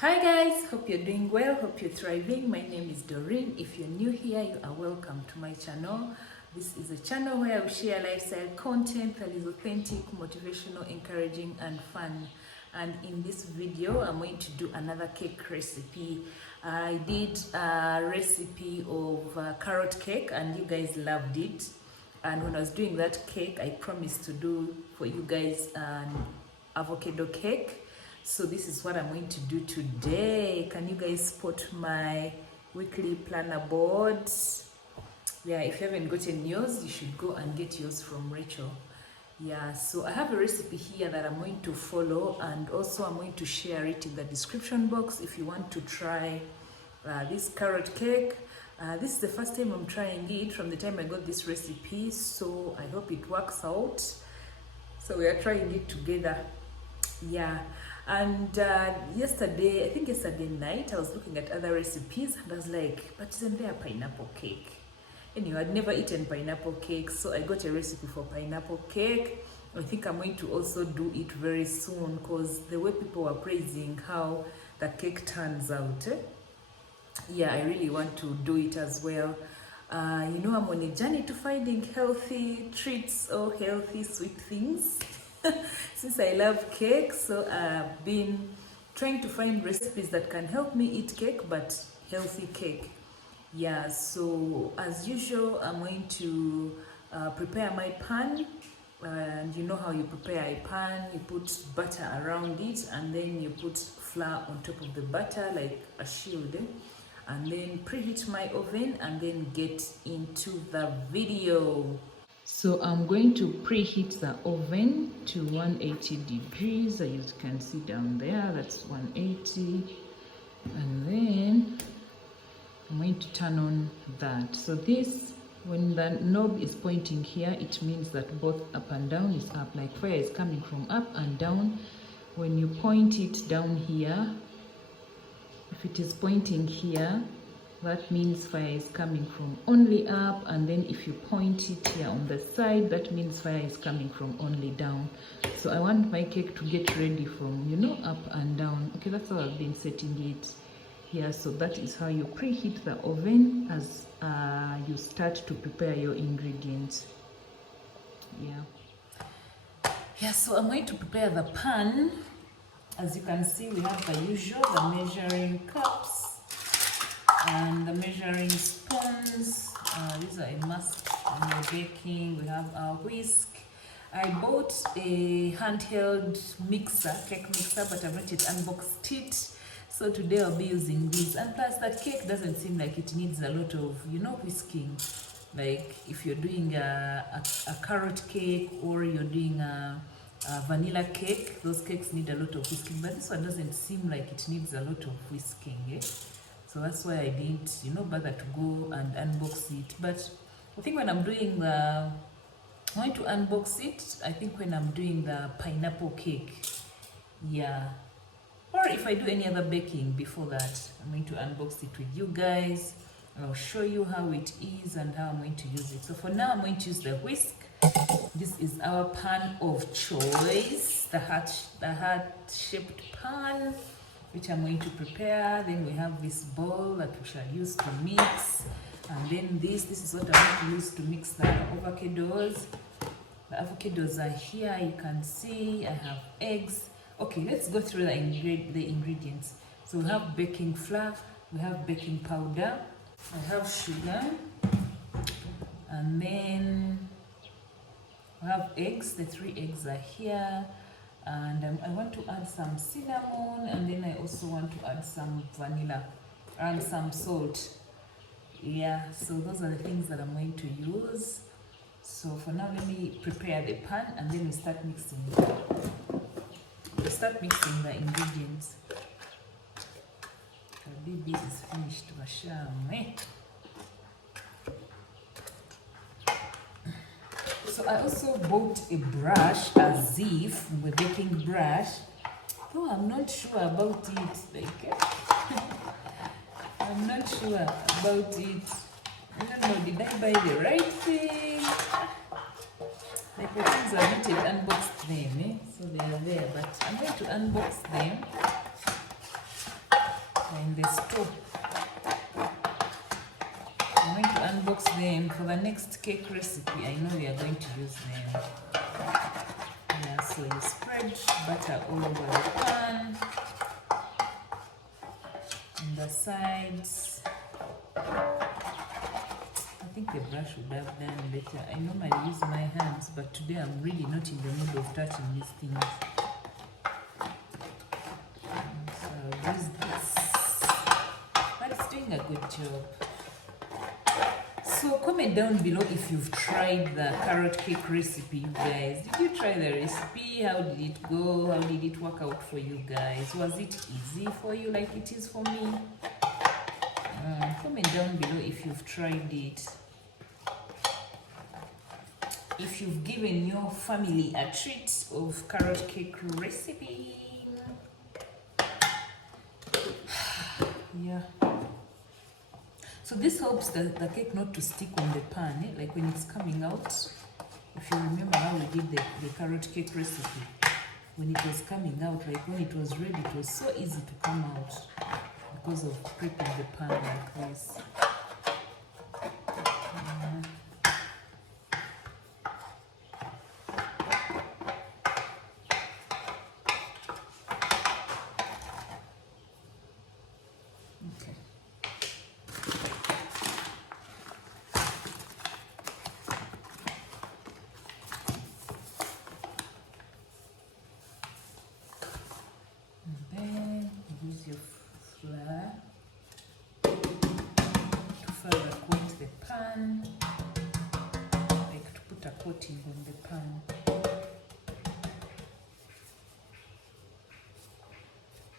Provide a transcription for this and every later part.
Hi guys, hope you're doing well, hope you're thriving. My name is Doreen. If you're new here, you are welcome to my channel. This is a channel where I will share lifestyle content that is authentic, motivational, encouraging and fun. And in this video, I'm going to do another cake recipe. I did a recipe of carrot cake and you guys loved it. And when I was doing that cake, I promised to do for you guys an avocado cake. So this is what I'm going to do today. Can you guys spot my weekly planner board? Yeah, if you haven't gotten yours, you should go and get yours from Rachel. Yeah, so I have a recipe here that I'm going to follow, and also I'm going to share it in the description box if you want to try this carrot cake. This is the first time I'm trying it from the time I got this recipe, so I hope it works out. So we are trying it together. Yeah. And yesterday, I think yesterday night, I was looking at other recipes and I was like, but isn't there a pineapple cake? Anyway, I'd never eaten pineapple cake, so I got a recipe for pineapple cake. I think I'm going to also do it very soon because the way people were praising how the cake turns out, yeah, I really want to do it as well. You know, I'm on a journey to finding healthy treats or healthy sweet things. Since I love cake, so I've been trying to find recipes that can help me eat cake, but healthy cake. Yeah, so as usual, I'm going to prepare my pan. And you know how you prepare a pan, you put butter around it and then you put flour on top of the butter like a shield, and then preheat my oven and then get into the video. So I'm going to preheat the oven to 180 degrees, as you can see down there, that's 180. And then I'm going to turn on that. So this, when the knob is pointing here, it means that both up and down is up, like fire is coming from up and down. When you point it down here, if it is pointing here, that means fire is coming from only up, and then if you point it here on the side, that means fire is coming from only down. So I want my cake to get ready from, you know, up and down. Okay, that's how I've been setting it here. So that is how you preheat the oven as you start to prepare your ingredients. Yeah, so I'm going to prepare the pan. As you can see, we have the usual, the measuring cups and the measuring spoons. These are a must when you're baking. We have our whisk. I bought a handheld mixer, cake mixer, but I've not yet unboxed it. So today I'll be using this. And plus that cake doesn't seem like it needs a lot of, you know, whisking. Like if you're doing a carrot cake or you're doing a vanilla cake, those cakes need a lot of whisking. But this one doesn't seem like it needs a lot of whisking, eh? So that's why I didn't, you know, bother to go and unbox it. But I think when I'm doing I'm going to unbox it, I think when I'm doing the pineapple cake. Yeah. Or if I do any other baking before that, I'm going to unbox it with you guys. And I'll show you how it is and how I'm going to use it. So for now, I'm going to use the whisk. This is our pan of choice, the heart-shaped pan, which I'm going to prepare. Then we have this bowl that we shall use to mix. And then this is what I'm going to use to mix the avocados. The avocados are here, you can see. I have eggs. Okay, let's go through the ingredients. So we have baking flour, we have baking powder, I have sugar, and then we have eggs. The 3 eggs are here. And I want to add some cinnamon, and then I also want to add some vanilla and some salt. Yeah, so those are the things that I'm going to use. So for now, let me prepare the pan and then we start mixing. We start mixing the ingredients. The baby is finished. So I also bought a brush, a Ziff, a baking brush. Though I'm not sure about it. Like, I'm not sure about it. I don't know, did I buy the right thing? Like the things are not yet unboxed them, eh? So they are there, but I'm going to unbox them. in the store. I'm going to unbox them for the next cake recipe. I know we are going to use them. Yeah, so you spread butter all over the pan, on the sides. I think the brush would have done better. I normally use my hands, but today I'm really not in the mood of touching these things. So I'll use this. But it's doing a good job. So comment down below if you've tried the carrot cake recipe, you guys. Did you try the recipe? How did it go? How did it work out for you guys? Was it easy for you like it is for me? Comment down below if you've tried it. If you've given your family a treat of carrot cake recipe. Yeah. So this helps the cake not to stick on the pan, eh? Like when it's coming out. If you remember how we did the carrot cake recipe, when it was coming out, like when it was ready, it was so easy to come out because of prepping the pan like this. Use your flour to further coat the pan, like to put a coating on the pan.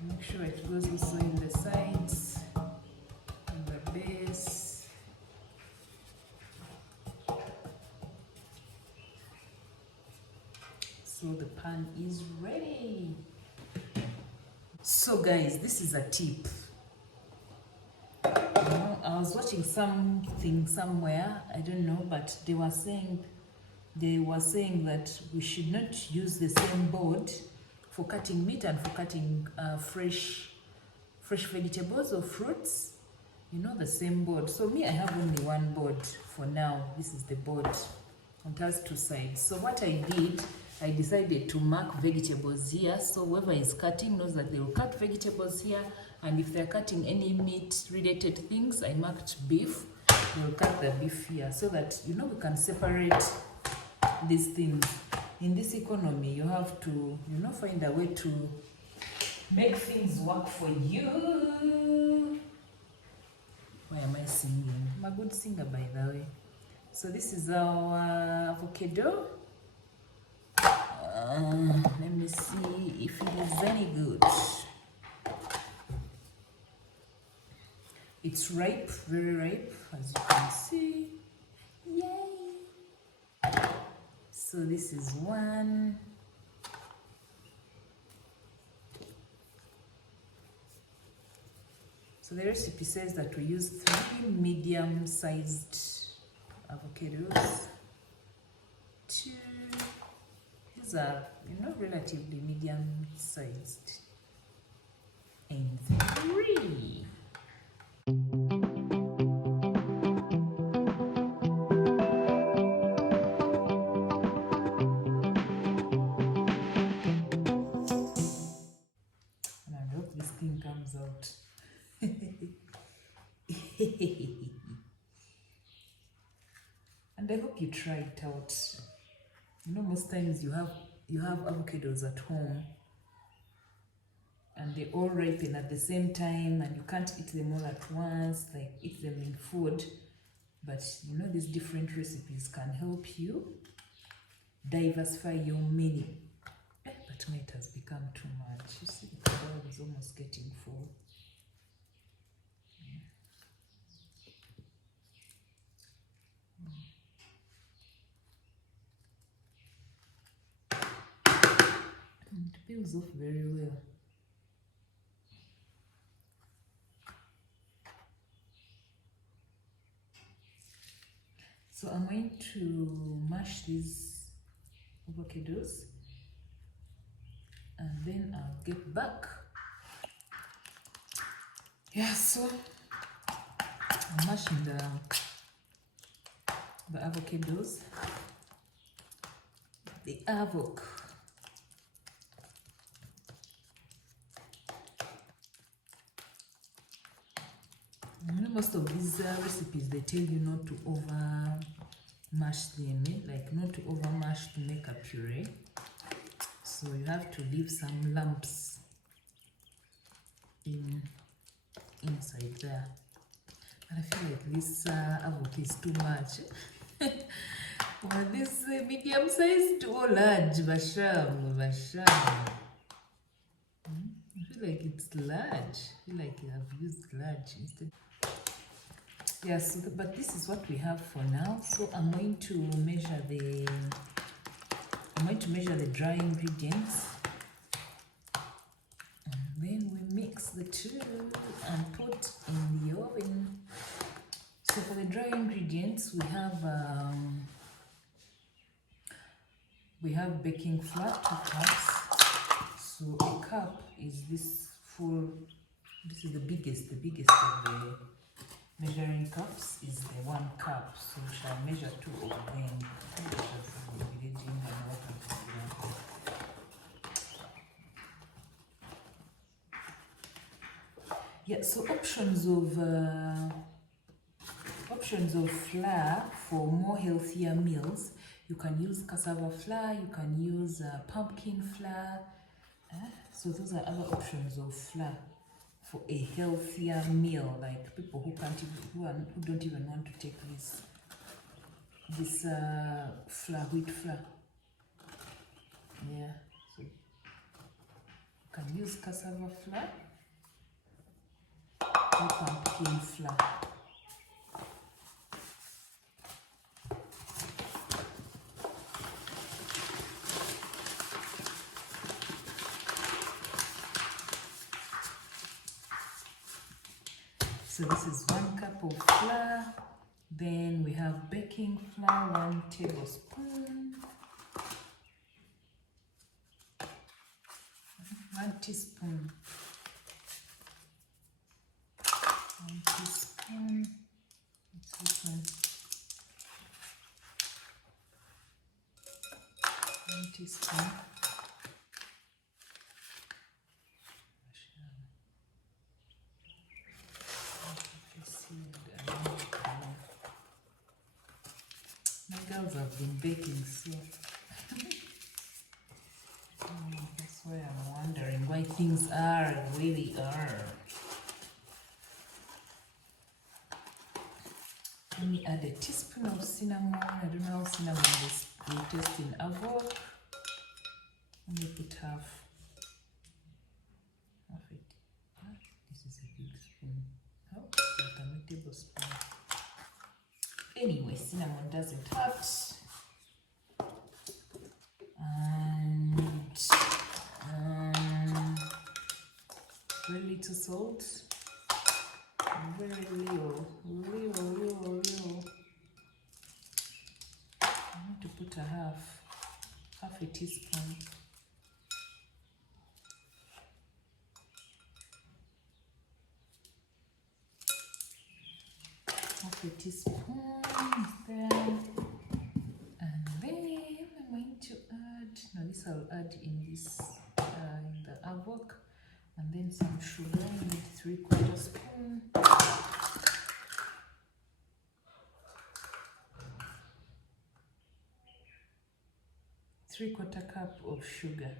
Make sure it goes also in the sides, on the base. So the pan is ready. So guys, this is a tip. I was watching something somewhere, I don't know, but they were saying that we should not use the same board for cutting meat and for cutting fresh vegetables or fruits. You know, the same board. So me, I have only one board for now. This is the board. It has two sides. So what I did, I decided to mark vegetables here, so whoever is cutting knows that they will cut vegetables here, and if they're cutting any meat related things, I marked beef, they will cut the beef here, so that, you know, we can separate these things. In this economy, you have to, you know, find a way to make things work for you. Why am I singing? I'm a good singer, by the way. So this is our avocado. Let me see if it is any good. It's ripe, very ripe, as you can see. Yay! So this is one. So the recipe says that we use 3 medium-sized avocados. 2. These are, you know, relatively medium-sized. And 3. And I hope this thing comes out. And I hope you try it out. You know, most times you have avocados at home and they all ripen at the same time and you can't eat them all at once, like eat them in food. But you know, these different recipes can help you diversify your menu. But now it has become too much. You see, the bowl is almost getting full. It peels off very well. So I'm going to mash these avocados and then I'll get back Yeah, so I'm mashing the avocados, the avocado. Most of these recipes, they tell you not to over mash them, like not to over mash to make a puree. So you have to leave some lumps inside there. And I feel like this avocado is too much. Or this medium sized or large, basham. I feel like it's large. I feel like I've used large instead. Yes, but this is what we have for now. So I'm going to measure the dry ingredients, and then we mix the two and put in the oven. So for the dry ingredients, we have baking flour, 2 cups. So a cup is this full. This is the biggest of the measuring cups is the 1 cup. So we shall measure 2 of them. Yeah, so options of flour for more healthier meals. You can use cassava flour, you can use pumpkin flour. So those are other options of flour for a healthier meal, like people who don't even want to take this flour, wheat flour. Yeah, so you can use cassava flour or pumpkin flour. So this is 1 cup of flour. Then we have baking flour, 1 tablespoon. 1 teaspoon. 1 teaspoon. 1 teaspoon. My girls have been baking, so that's why I'm wondering why things are the way they are. Let me add a teaspoon of cinnamon. I don't know how cinnamon will taste in avocado. Let me put half it. This is a big spoon. Oh, like a tablespoon. Anyway, cinnamon doesn't hurt. And very little salt. Very little. I want to put half a teaspoon. Half a teaspoon there. And then I'm going to add, now this I'll add in this in the avocado, and then some sugar. I need 3/4 spoon. 3/4 cup of sugar.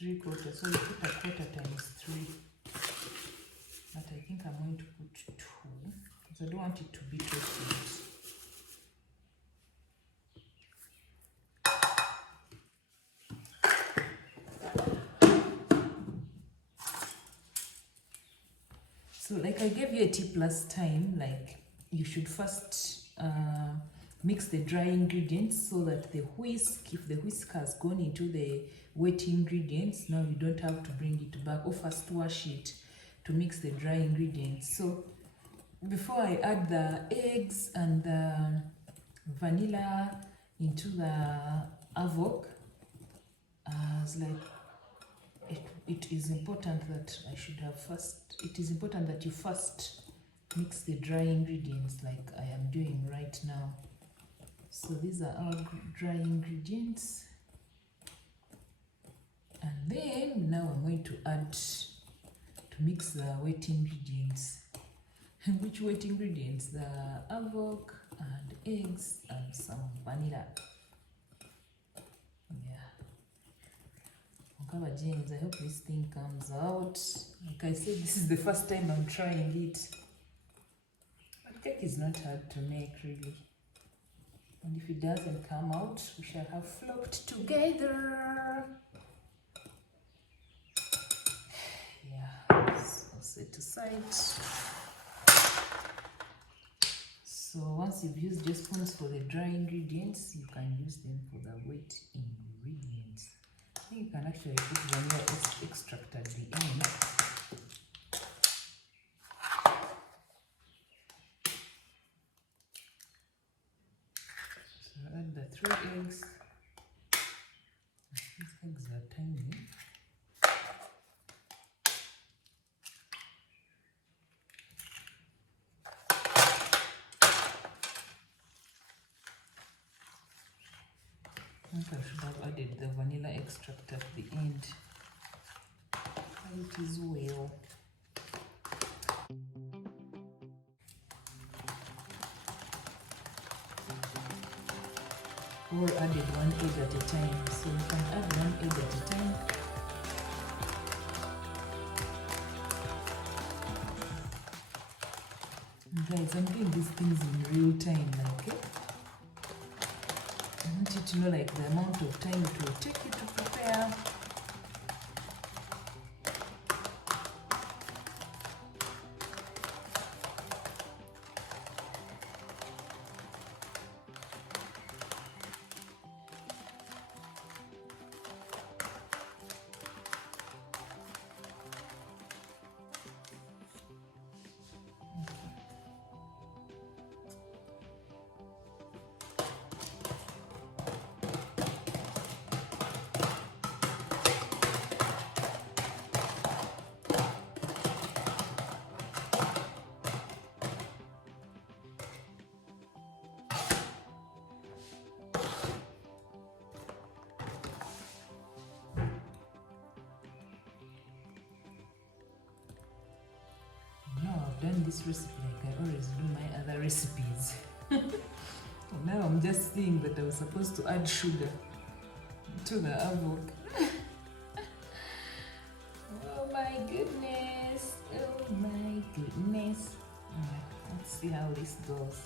3/4. So you put 1/4 times 3. But I think I'm going to put 2 because I don't want it to be too sweet. So like I gave you a tip last time, like you should first mix the dry ingredients so that the whisk, if the whisk has gone into the wet ingredients, now you don't have to bring it back, or first wash it to mix the dry ingredients. So before I add the eggs and the vanilla into the avocado, I was like, it is important that you first mix the dry ingredients like I am doing right now. So these are our dry ingredients, and then now I'm going to mix the wet ingredients. Which wet ingredients? The avocado and eggs and some vanilla. Yeah. Okay, James, I hope this thing comes out. Like I said, this is the first time I'm trying it. But cake is not hard to make, really. And if it doesn't come out, we shall have flopped together. Yeah, so set aside. So once you've used your spoons for the dry ingredients, you can use them for the wet ingredients. I think you can actually put vanilla extract at the end. So add the 3 eggs. These eggs are tiny. I think I should have added the vanilla extract at the end. It is well. Or added 1 egg at a time. So you can add 1 egg at a time. Guys, I'm doing these things in real time, like I want you to know like the amount of time it will take you to prepare. Done this recipe like I always do my other recipes. Now I'm just seeing that I was supposed to add sugar to the avocado. Oh my goodness. Oh my goodness. Let's see how this goes.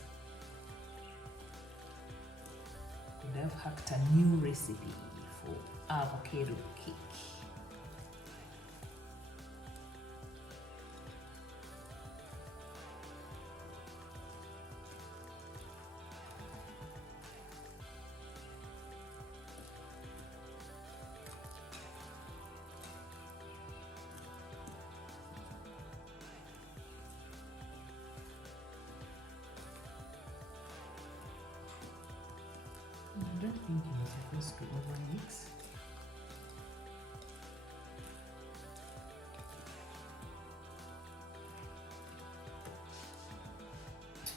Could have hacked a new recipe for avocado cake. I don't think you're supposed to overmix.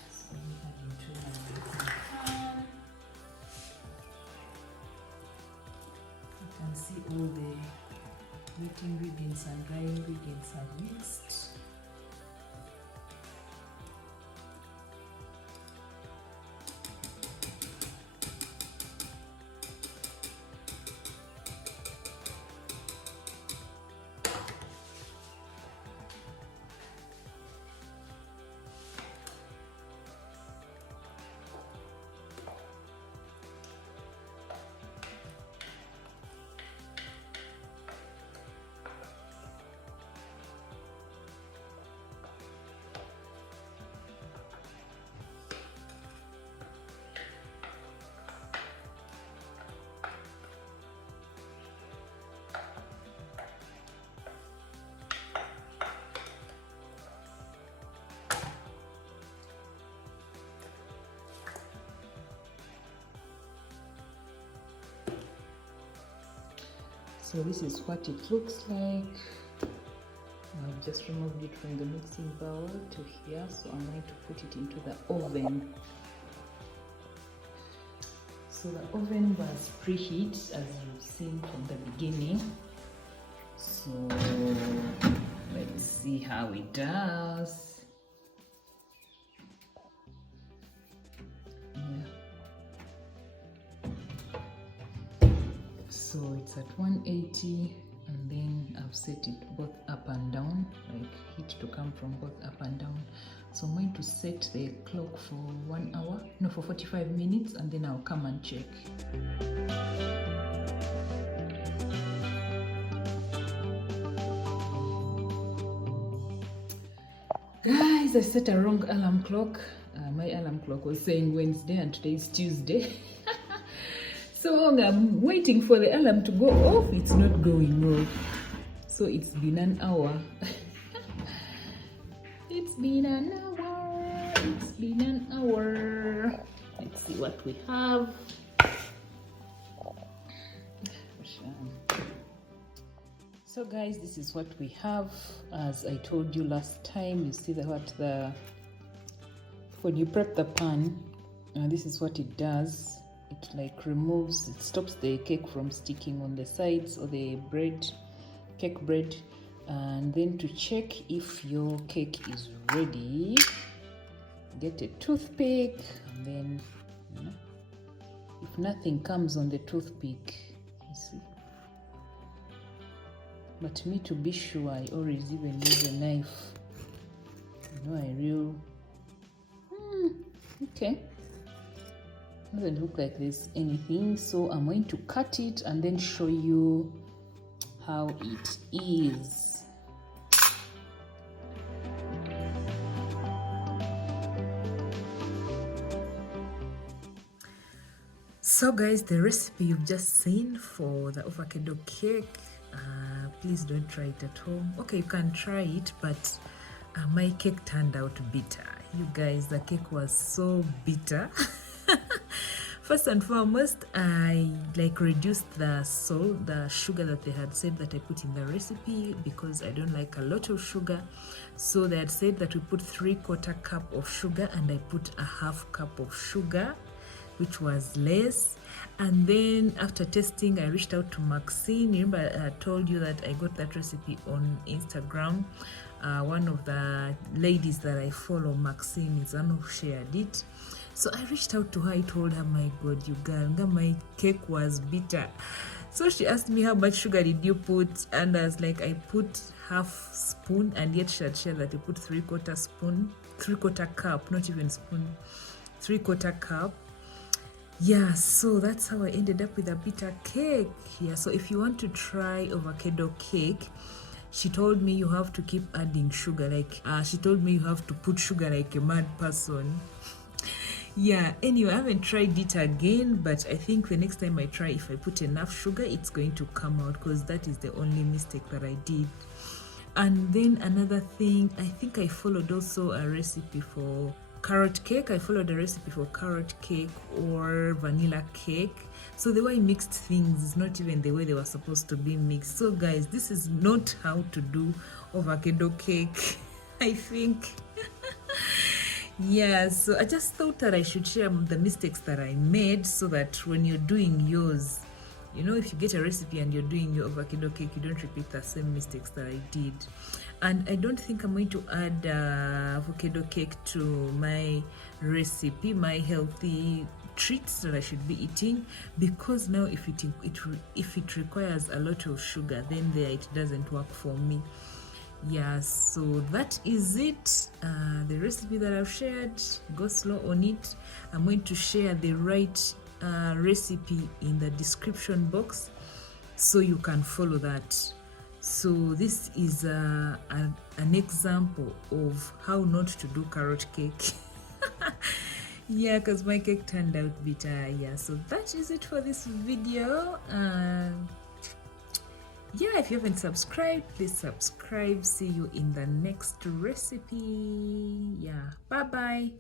So we add into my baking pan. You can see all the wet ingredients and dry ingredients are mixed. So this is what it looks like. I've just removed it from the mixing bowl to here, so I'm going to put it into the oven. So the oven was preheat, as you've seen from the beginning. So let's see how it does. Yeah. So it's at 180. And then I've set it both up and down, like heat to come from both up and down. So I'm going to set the clock for 1 hour, no, for 45 minutes, and then I'll come and check. Guys, I set a wrong alarm clock. My alarm clock was saying Wednesday and today is Tuesday. So I'm waiting for the alarm to go off. It's not going off. So it's been an hour. It's been an hour. It's been an hour. Let's see what we have. So guys, this is what we have. As I told you last time, you see when you prep the pan, this is what it does. It like removes, it stops the cake from sticking on the sides or the cake bread. And then to check if your cake is ready, get a toothpick, and then if nothing comes on the toothpick, you see. But me, to be sure, I always even use a knife. Okay. Doesn't look like there's anything, so I'm going to cut it and then show you how it is. So guys, the recipe you've just seen for the avocado cake, please don't try it at home. Okay, you can try it, but my cake turned out bitter. You guys, the cake was so bitter. First and foremost, I reduced the salt, the sugar that they had said that I put in the recipe, because I don't like a lot of sugar. So they had said that we put 3/4 cup of sugar, and I put a 1/2 cup of sugar, which was less. And then after testing, I reached out to Maxine. Remember, I told you that I got that recipe on Instagram. One of the ladies that I follow, Maxine, is one who shared it. So I reached out to her. I told her, my God, you girl, my cake was bitter. So she asked me, how much sugar did you put? And I was like, I put 1/2 spoon, and yet she had shared that I put 3/4 cup, not even spoon, 3/4 cup. Yeah, so that's how I ended up with a bitter cake. Yeah, so if you want to try avocado cake, she told me you have to keep adding sugar. She told me you have to put sugar like a mad person. Yeah, anyway, I haven't tried it again, but I think the next time I try, if I put enough sugar, it's going to come out, because that is the only mistake that I did. And then another thing, I think I followed also a recipe for carrot cake. I followed a recipe for carrot cake or vanilla cake. So the way I mixed things is not even the way they were supposed to be mixed. So guys, this is not how to do avocado cake, I think. Yeah, so I just thought that I should share the mistakes that I made, so that when you're doing yours, if you get a recipe and you're doing your avocado cake, you don't repeat the same mistakes that I did. And I don't think I'm going to add avocado cake to my recipe, my healthy treats that I should be eating, because now if it requires a lot of sugar, then it doesn't work for me. Yeah, so that is it. The recipe that I've shared, go slow on it. I'm going to share the right recipe in the description box, so you can follow that. So this is an example of how not to do carrot cake. Yeah, because my cake turned out bitter. Yeah, so that is it for this video. Yeah, if you haven't subscribed, please subscribe. See you in the next recipe. Yeah, bye bye.